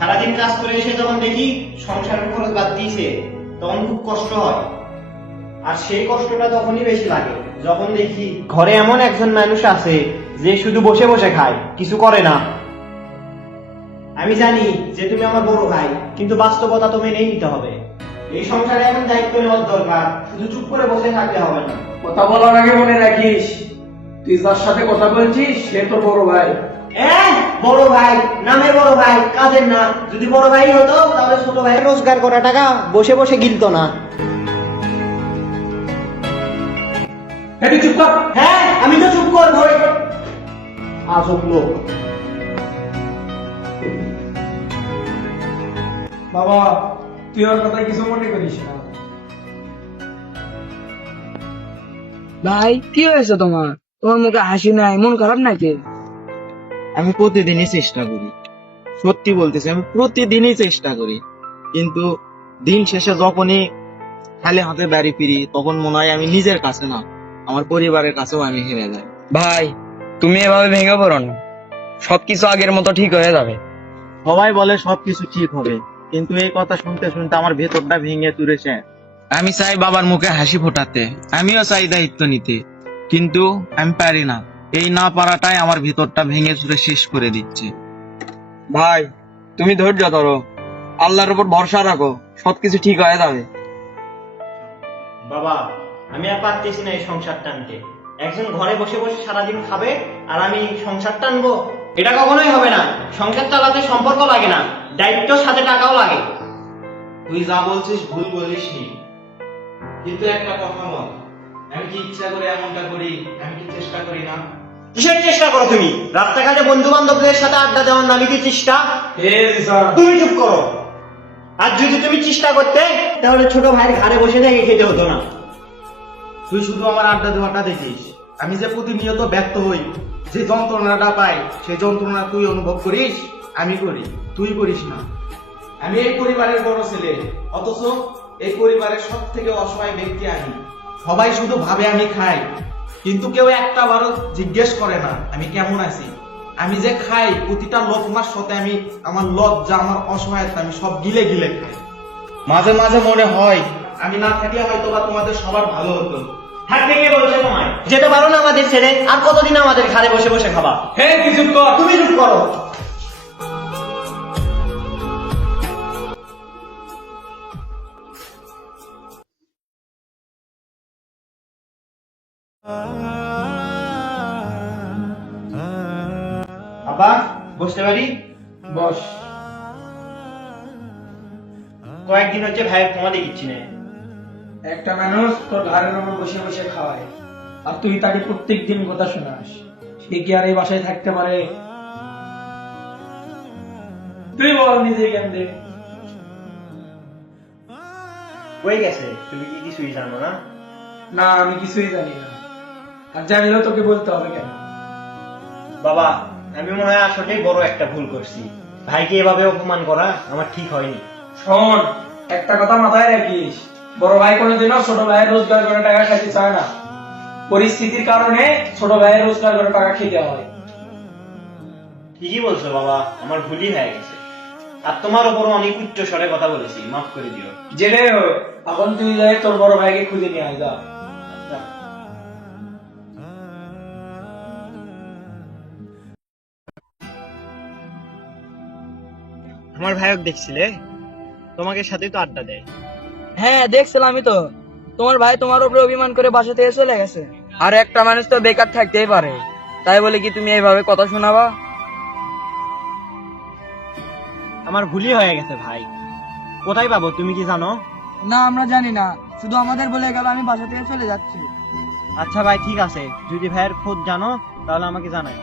সারাদিন কাজ করে এসে যখন দেখি সংসারের খরচ বাদ দিয়েছে তখন খুব কষ্ট হয়। আর সেই কষ্টটা তখনই বেশি লাগে যখন দেখি ঘরে এমন একজন মানুষ আছে যে শুধু বসে বসে খায়, কিছু করে না। আমি জানি যে তুমি আমার বড় ভাই, কিন্তু বাস্তবতা তো মেনেই নিতে হবে। এই সংসারে এখন দায়িত্ব নেওয়ার দরকার, শুধু চুপ করে বসে থাকলে হবে না। কথা বলার আগে মনে রাখিস, তুই যার সাথে কথা বলছিস সে তোর বড় ভাই। বড় ভাই নামের বড় ভাই, কাজের না। যদি বড় ভাই হতো তাহলে ছোট ভাই রোজগার করা টাকা বসে বসে গিলতো না। তুই চুপ কর। হ্যাঁ, আমি তো চুপ করবো। আজব লোক। বাবা, তুই ওর কথা কিছু মনে করিস না। ভাই কি হয়েছে তোমার? তোমার মুখে হাসি নাই, মন খারাপ নাকি? আমি প্রতিদিনই চেষ্টা করি, সত্যি বলতেছি, আমি প্রতিদিনই চেষ্টা করি, কিন্তু দিন শেষে যখনই খালি হাতে বাড়ি ফিরি তখন মনে হয় আমি নিজের কাছে না, আমার পরিবারের কাছেও আমি হেরে যাই। ভাই তুমি এভাবে ভেঙে পড়ো না, সবকিছু আগের মতো ঠিক হয়ে যাবে। সবাই বলে সবকিছু ঠিক হবে, কিন্তু এই কথা শুনতে শুনতে আমার ভেতরটা ভেঙে তুলেছে। আমি চাই বাবার মুখে হাসি ফোটাতে, আমিও চাই দায়িত্ব নিতে, কিন্তু আমি পারি না। এই না পারাটাই আমার ভিতরটা ভেঙে চুরে শেষ করে দিচ্ছে। ভাই তুমি ধৈর্য ধরো, আল্লাহর উপর ভরসা রাখো, সবকিছু ঠিক হয়ে যাবে। বাবা, আমি আর পারতেছি না এই সংসার টানতে। একজন ঘরে বসে বসে সারাদিন খাবে আর আমি সংসার টানবো? এটা কখনোই হবে না। সংসার চালাতে সম্পর্ক লাগে না, দায়িত্বর সাথে টাকাও লাগে। তুই যা বলছিস ভুল বলিসনি, কিন্তু একটা কথা বল, আমি কি ইচ্ছা করে এমনটা করি? আমি কি চেষ্টা করি না? কিসের চেষ্টা করো তুমি? রাস্তাঘাটে বন্ধু বান্ধবদের সাথে আড্ডা দেওয়ার নামই কি চেষ্টা? তুমি চুপ করো। আর যদি তুমি চেষ্টা করতে তাহলে ছোট ভাইয়ের ঘাড়ে বসে থেকে খেতে হতো না। তুই শুধু আমার আড্ডা দেওয়াটা দেখিস, আমি যে প্রতিনিয়ত ব্যর্থ হই, যে যন্ত্রণাটা পাই সেই যন্ত্রণা তুই অনুভব করিস, আমি করি, তুই করিস না। আমি এই পরিবারের বড় ছেলে, অথচ এই পরিবারের সব থেকে অসহায় ব্যক্তি আমি। সবাই শুধু ভাবে আমি খাই, কিন্তু কেউ একটা বারও জিজ্ঞেস করে না আমি কেমন আছি। আমি যে খাই প্রতিটা লোকমার সাথে আমি আমার লজ্জা, আমার অসহায়তা আমি সব গিলে গিলে খাই। মাঝে মাঝে মনে হয় আমি না থাকলে হয়তো বা তোমাদের সবার ভালো হতো। থাকতে গিয়ে বলছে তোমায় যেতে পারো না আমাদের ছেড়ে, আর কতদিন আমাদের ঘাড়ে বসে বসে খাবা? হ্যাঁ, তুই চুপ কর। তুমি চুপ করো। আব্বা, বসতে পারি? বস। কয়েকদিন হচ্ছে ভাইয়ের ক্ষমা দেখিচ্ছি না। একটা মানুষ তোর ঘরের উপর বসে বসে খাওয়ায়, আর তুই তাকে প্রত্যেক দিন কথা শোনাস, সে কি আর এই বাসায় থাকতে পারে? তুই বল নিজে জ্ঞান দে। হয়ে গেছে, তুমি কি কিছুই জানো না? না, আমি কিছুই জানি না, আর জানিলেও তোকে বলতে হবে কেন? বাবা, আমি মনে হয় আসলে বড় একটা ভুল করছি। ভাইকে এভাবে অপমান করা আমার ঠিক হয়নি। শোন, একটা কথা মাথায় রাখিস, বড় ভাই কোনোদিনও ছোট ভাইয়ের রোজগার করে টাকা খাইতে চায় না। পরিস্থিতির কারণে ছোট ভাইয়ের রোজগার করে টাকা খেতে হয়। ঠিকই বলছো বাবা, আমার ভুলই হয়ে গেছে। আর তোমার উপর অনেক উচ্চ স্বরে কথা বলেছি, মাফ করে দিও। জেনে হোক, এখন তুই যাই তোর বড় ভাইকে খুঁজে নিয়ে আয়, যা। আমার ভাইক দেখছিলে? তোমাকে সাথেই তো আড্ডা দেয়। হ্যাঁ দেখছিলামই তো, তোমার ভাই তোমার উপরে অভিমান করে বাসা থেকে চলে গেছে। আর একটা মানুষ তো বেকার থাকতেই পারে, তাই বলে কি তুমি এইভাবে কথা শোনাবা? আমার ভুলই হয়ে গেছে ভাই। কোথায় পাবো তুমি কি জানো? না আমরা জানি না, শুধু আমাদের বলে গেল আমি বাসা থেকে চলে যাচ্ছি। আচ্ছা ভাই, ঠিক আছে, যদি ভাইয়ের খোঁজ জানো তাহলে আমাকে জানাই।